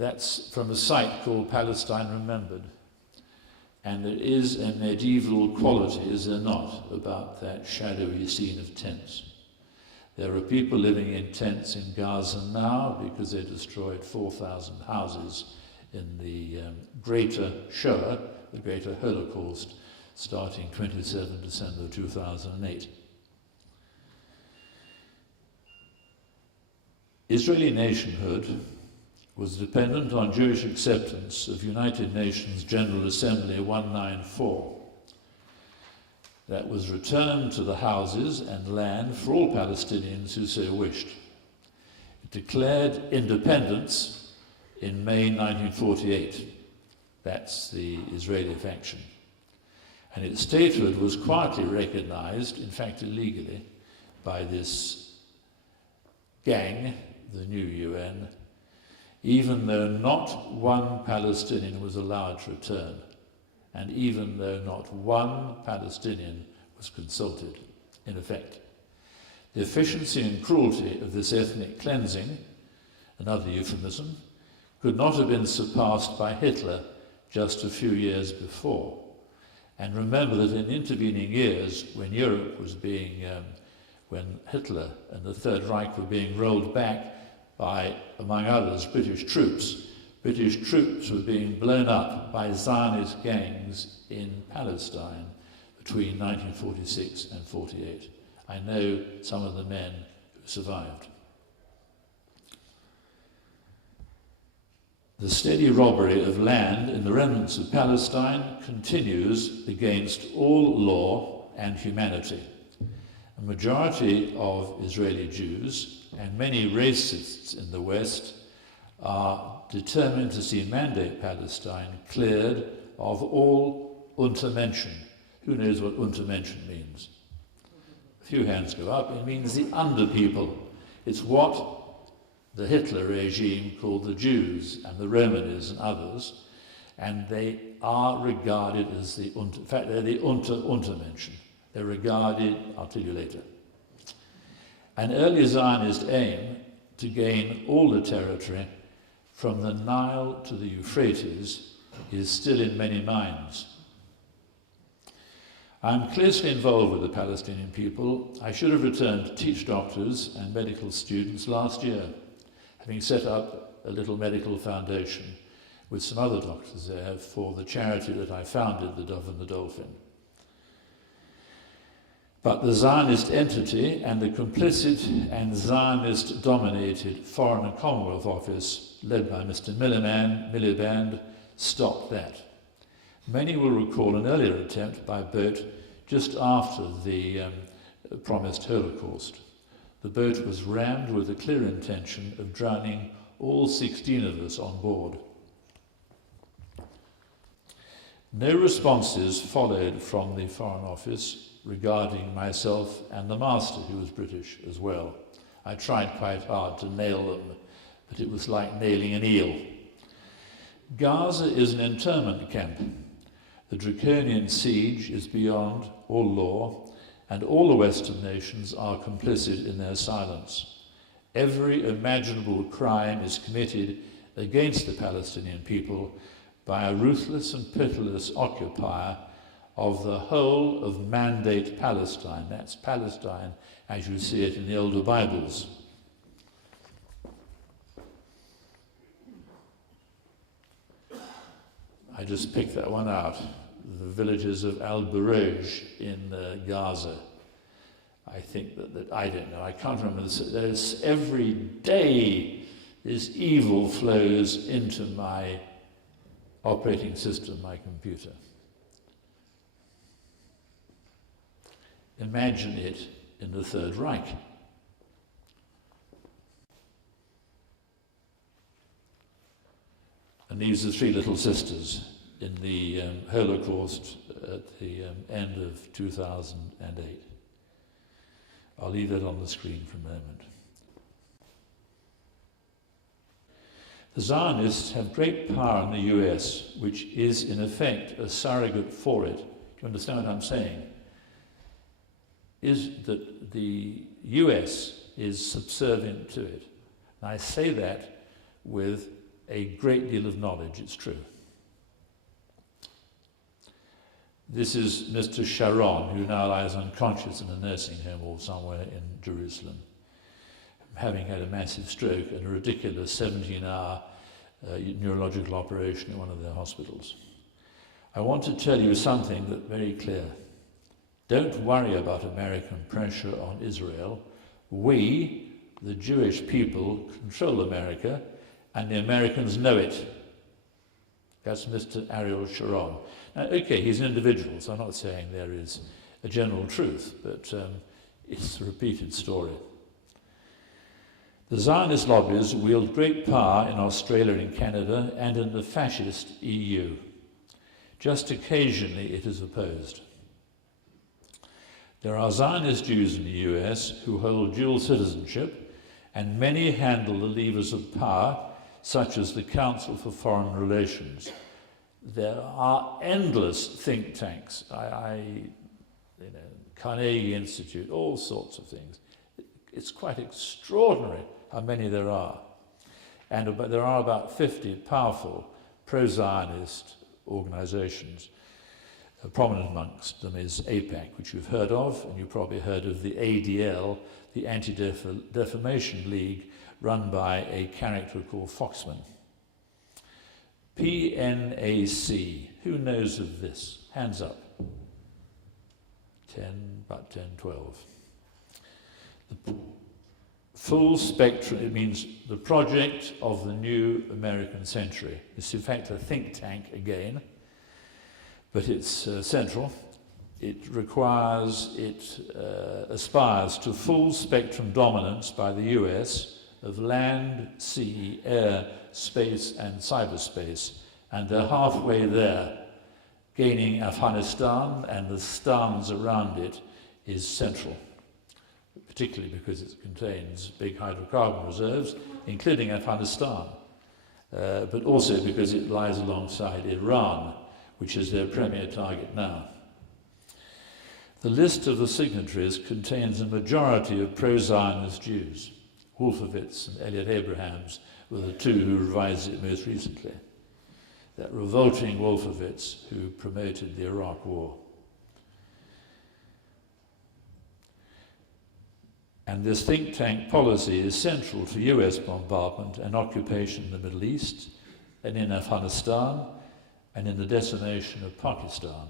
That's from a site called Palestine Remembered. And there is a medieval quality, is there not, about that shadowy scene of tents. There are people living in tents in Gaza now because they destroyed 4,000 houses in the Greater Shoah, the Greater Holocaust, starting 27 December 2008. Israeli nationhood was dependent on Jewish acceptance of United Nations General Assembly 194. That was returned to the houses and land for all Palestinians who so wished. It declared independence in May 1948. That's the Israeli faction. And its statehood was quietly recognized, in fact illegally, by this gang, the new UN, even though not one Palestinian was allowed to return, and even though not one Palestinian was consulted, in effect. The efficiency and cruelty of this ethnic cleansing, another euphemism, could not have been surpassed by Hitler just a few years before. And remember that in intervening years, when Europe was being, when Hitler and the Third Reich were being rolled back by, among others, British troops were being blown up by Zionist gangs in Palestine between 1946 and 48. I know some of the men who survived. The steady robbery of land in the remnants of Palestine continues against all law and humanity. A majority of Israeli Jews and many racists in the West are determined to see Mandate Palestine cleared of all Untermenschen. Who knows what Untermenschen means? A few hands go up. It means the underpeople. It's what the Hitler regime called the Jews and the Romanis and others, and they are regarded as the, in fact, they're the Untermenschen. They're regarded, I'll tell you later. An early Zionist aim to gain all the territory from the Nile to the Euphrates is still in many minds. I'm closely involved with the Palestinian people. I should have returned to teach doctors and medical students last year, having set up a little medical foundation with some other doctors there for the charity that I founded, the Dove and the Dolphin. But the Zionist entity and the complicit and Zionist-dominated Foreign and Commonwealth Office, led by Mr. Miliband, stopped that. Many will recall an earlier attempt by boat just after the promised Holocaust. The boat was rammed with the clear intention of drowning all 16 of us on board. No responses followed from the Foreign Office regarding myself and the master, who was British as well. I tried quite hard to nail them, but it was like nailing an eel. Gaza is an internment camp. The draconian siege is beyond all law, and all the Western nations are complicit in their silence. Every imaginable crime is committed against the Palestinian people by a ruthless and pitiless occupier of the whole of Mandate Palestine. That's Palestine as you see it in the older Bibles. I just picked that one out. The villages of Al-Barouj in Gaza. I think that I don't know, I can't remember this. There's every day this evil flows into my operating system, my computer. Imagine it in the Third Reich. And these are three little sisters in the Holocaust at the end of 2008. I'll leave that on the screen for a moment. The Zionists have great power in the US, which is in effect a surrogate for it. Do you understand what I'm saying? Is that the US is subservient to it. And I say that with a great deal of knowledge, it's true. This is Mr. Sharon, who now lies unconscious in a nursing home or somewhere in Jerusalem, having had a massive stroke and a ridiculous 17-hour neurological operation in one of their hospitals. I want to tell you something that's very clear. Don't worry about American pressure on Israel. We, the Jewish people, control America, and the Americans know it. That's Mr. Ariel Sharon. Now, okay, he's an individual, so I'm not saying there is a general truth, but it's a repeated story. The Zionist lobbies wield great power in Australia and Canada and in the fascist EU. Just occasionally it is opposed. There are Zionist Jews in the US who hold dual citizenship, and many handle the levers of power, such as the Council for Foreign Relations. There are endless think tanks, Carnegie Institute, all sorts of things. It's quite extraordinary how many there are. But there are about 50 powerful pro-Zionist organizations. Prominent amongst them is AIPAC, which you've heard of, and you've probably heard of the ADL, the Anti-Defamation League, run by a character called Foxman. PNAC, who knows of this? Hands up. 10, about 10, 12. The full spectrum, it means the project of the new American century. It's in fact a think tank again, but it's central. It aspires to full spectrum dominance by the US of land, sea, air, space and cyberspace, and they're halfway there. Gaining Afghanistan and the stans around it is central, particularly because it contains big hydrocarbon reserves, including Afghanistan, but also because it lies alongside Iran, which is their premier target now. The list of the signatories contains a majority of pro-Zionist Jews. Wolfowitz and Elliot Abrahams were the two who revised it most recently. That revolting Wolfowitz who promoted the Iraq War. And this think tank policy is central to US bombardment and occupation in the Middle East, and in Afghanistan, and in the decimation of Pakistan.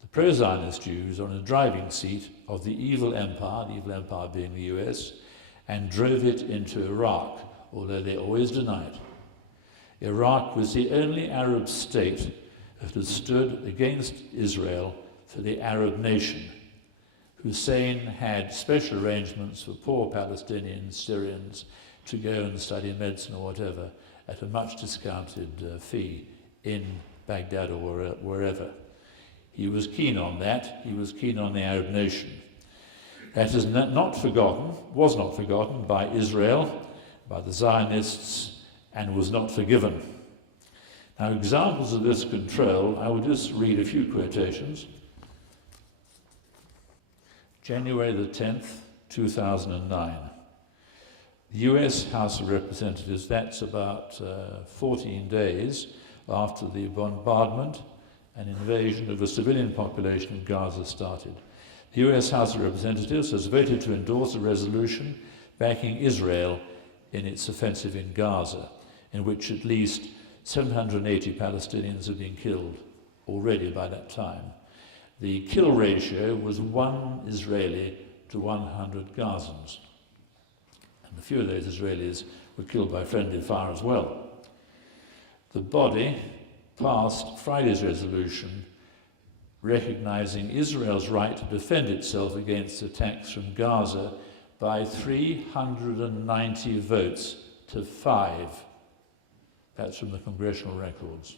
The pro-Zionist Jews are in the driving seat of the evil empire being the US, and drove it into Iraq, although they always denied. Iraq was the only Arab state that had stood against Israel for the Arab nation. Hussein had special arrangements for poor Palestinians, Syrians, to go and study medicine or whatever at a much discounted fee in Baghdad or wherever. He was keen on that. He was keen on the Arab nation. That is was not forgotten by Israel, by the Zionists, and was not forgiven. Now, examples of this control, I will just read a few quotations. January the 10th, 2009. The US House of Representatives, that's about 14 days after the bombardment and invasion of the civilian population of Gaza started. The US House of Representatives has voted to endorse a resolution backing Israel in its offensive in Gaza, in which at least 780 Palestinians have been killed already by that time. The kill ratio was 1 Israeli to 100 Gazans. And a few of those Israelis were killed by friendly fire as well. The body passed Friday's resolution recognizing Israel's right to defend itself against attacks from Gaza by 390 votes to 5. That's from the congressional records.